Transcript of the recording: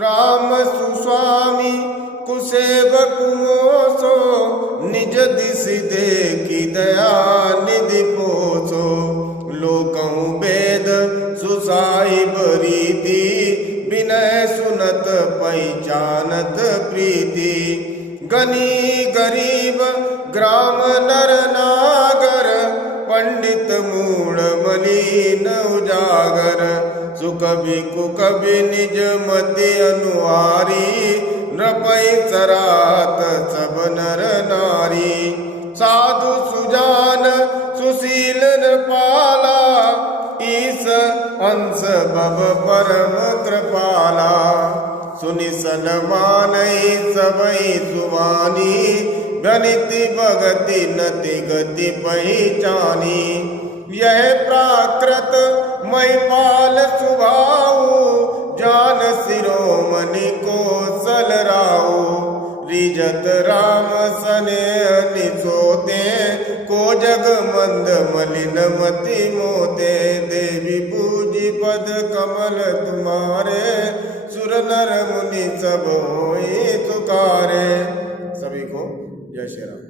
Ram सुस्वामी कुसेवक moso, निज this देखी दया निधि पोसो। लोकहु वेद सुसाहिब रीति, विनय सुनत पहिचानत प्रीति। गनी गरीब ग्राम नर नागर, पंडित मूढ़ मलिन उजागर। सुकवि कुकवि निज मति अनुहारी, नृपै सरात सब नर नारी। साधु सुजान सुशील नृपाला, ईस हंस भव परम कृपाला। सुनि सन्मानै सबई सुवानी, गणिति भगति नति गति पहिचानी। यह प्राकृत महिपाल सुभाऊ, जान शिरोमणि कौशल राऊ। रिजत राम सनेह निसोते, को जग मंद मलिन मति मोते। देवी पूजी पद कमल तुम्हारे, सुर नर मुनि सब होई तुकारे। सभी को जय श्री राम।